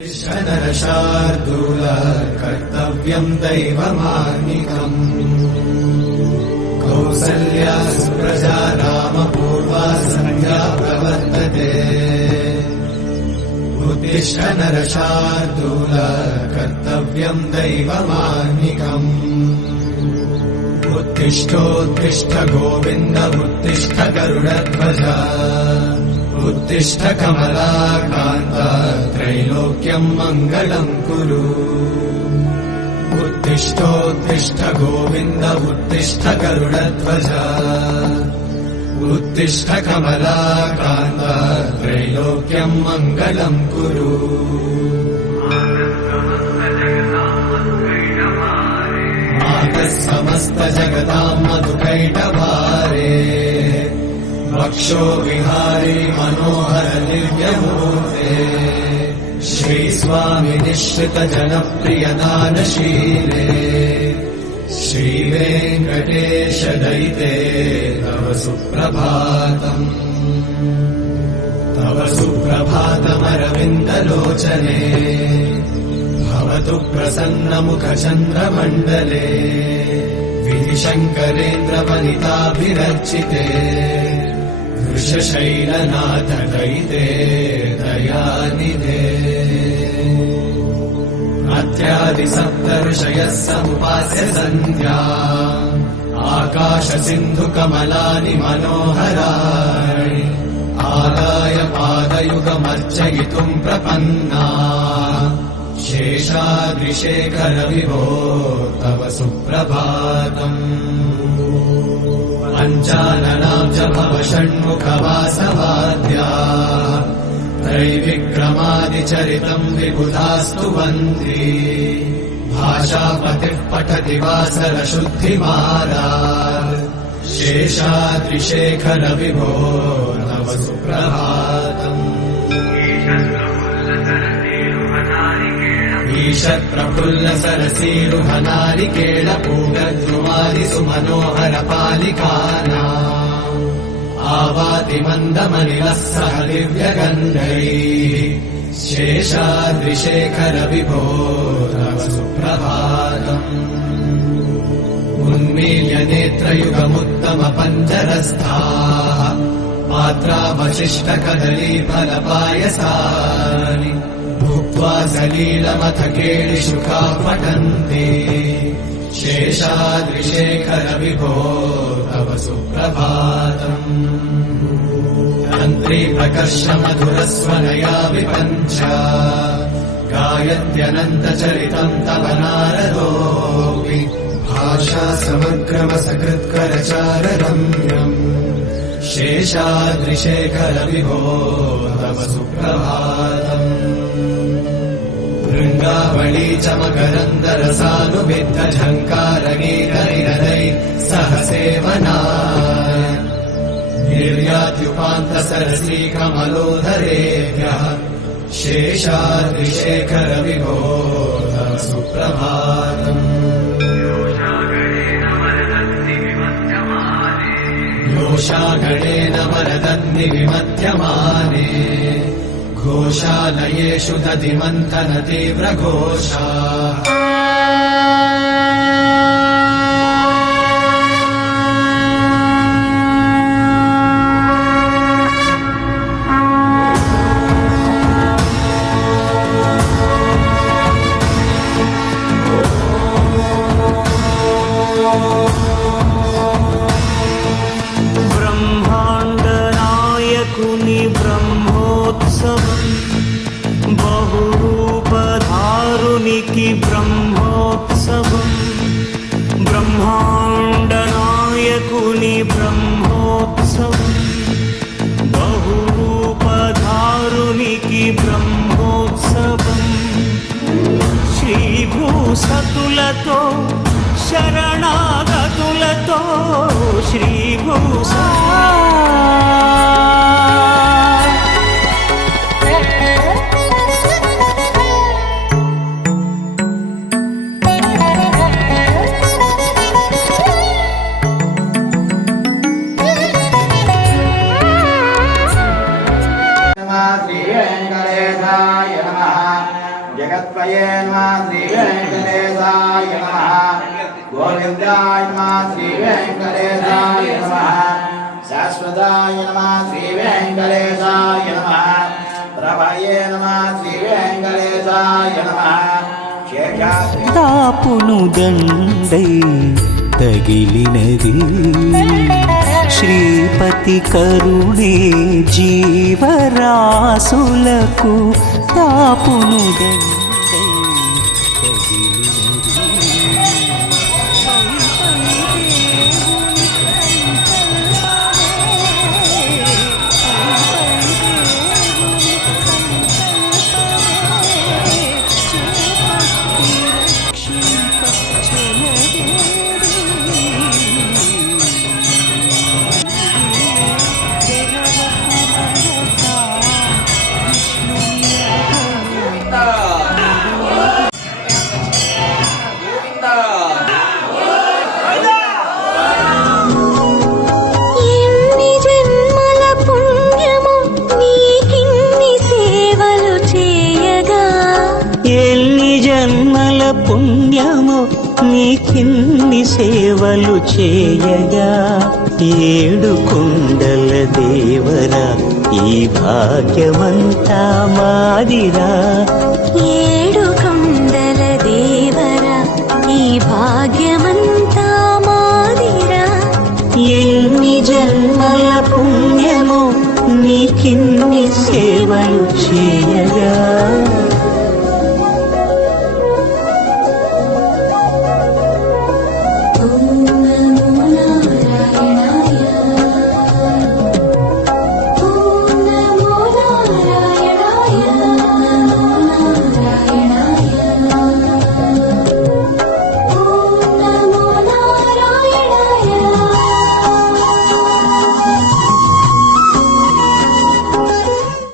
नरशार्दूल कर्तव्यम् दैवमार्निकम् कौसल्या सुप्रजा रामपूर्वा सन्ध्या प्रवर्तते। उत्तिष्ठ नरशार्दूल कर्तव्यम् दैवमार्निकम् उत्तिष्ठोत्तिष्ठ गोविन्द उत्तिष्ठ गरुडध्वज उत्तिष्ठ कमलाकान्त त्रैलोक्यम् मङ्गलम् कुरु। उत्तिष्ठोत्तिष्ठ गोविन्द उत्तिष्ठ गरुडध्वज उत्तिष्ठ कमलाकान्त त्रैलोक्यम् मङ्गलम् कुरु। मातः समस्त जगताम् मधुकैटभारे वक्षो विहारी मनोहर दिव्यमूर्ते श्रीस्वामि निःश्रित जनप्रिय दानशीले श्रीवेङ्कटेश दयिते तव सुप्रभातम्। तव सुप्रभातमरविन्दलोचने भवतु प्रसन्नमुखचन्द्रमण्डले विधिशङ्करेन्द्रवनिताभिरर्चिते वृषशैलनाथ दयिते दयानिधे। अत्यादिसप्तऋषयः समुपास्य सन्ध्या आकाशसिन्धुकमलानि मनोहराणि आदाय पादयुगमर्चयितुम् प्रपन्ना शेषाद्रिशेखर विभो तव सुप्रभातम्। पञ्चाननाम् च भव षण्मुखवासवाद्या त्रैविक्रमादिचरितम् विबुधास्तु वन्ति भाषापतिः पठति वासरशुद्धिमारात् शेषाद्रिशेखर विभो तव सुप्रभातम्। ईषत्प्रफुल्ल सरसीरुहनारिकेळ पूगद्रुमादि सुमनोहर पालिकानाम् आवाति मन्दमनिलः सह दिव्यगन्धैः शेषाद्रिशेखर विभो तव सुप्रभातम्। उन्मील्य नेत्रयुगमुत्तम पञ्जरस्थाः पात्रावशिष्ट कदलीफलपायसानि भुक्त्वा सलीलमथ केलिशुका पठन्ति शेषाद्रिशेखर विभो तव सुप्रभातम्। तन्त्री प्रकर्ष मधुरस्वनया विपञ्च गायत्यनन्तचरितम् तव नारदोऽपि भाषा समग्रमसकृत्करचाररम्यम् शेषाद्रिशेखर विभो तव सुप्रभातम्। वृङ्गावळी च मकरन्दरसानुविद्ध झङ्कारगीतनिरदै सह सेवनाय निर्यात्युपान्त सरसी कमलोदरेभ्यः शेषाद्रिशेखर विभो तव सुप्रभातम्। योषागणेन वरदन्नि विमध्यमाने घोषालयेषु दधिमन्थन तीव्रघोषा बहुरूपधारुनिकी ब्रह्मोत्सवम् ब्रह्माण्डनायकुनि ब्रह्मोत्सवम् बहुरूपधारुनिकी ब्रह्मोत्सवम् श्रीभूसतुलतो शरणागतुलतो श्री वेङ्कटेशाय नमः। जगत्पये नमः श्री वेंकटेशाय नमः गोविंदाय नमः श्री वेंकटेशाय नमः शाश्वताय नमः श्री वेंकटेशाय नमः प्रभये नमः श्री वेंकटेशाय नमः తాపును దండై తగిలినది శ్రీపతి కరుణే జీవరాసులకు తాపును దండై పుణ్యము నీకిన్ని సేవలు చేయగా ఏడు కొండల దేవరా ఈ భాగ్యమంతా మాదిరా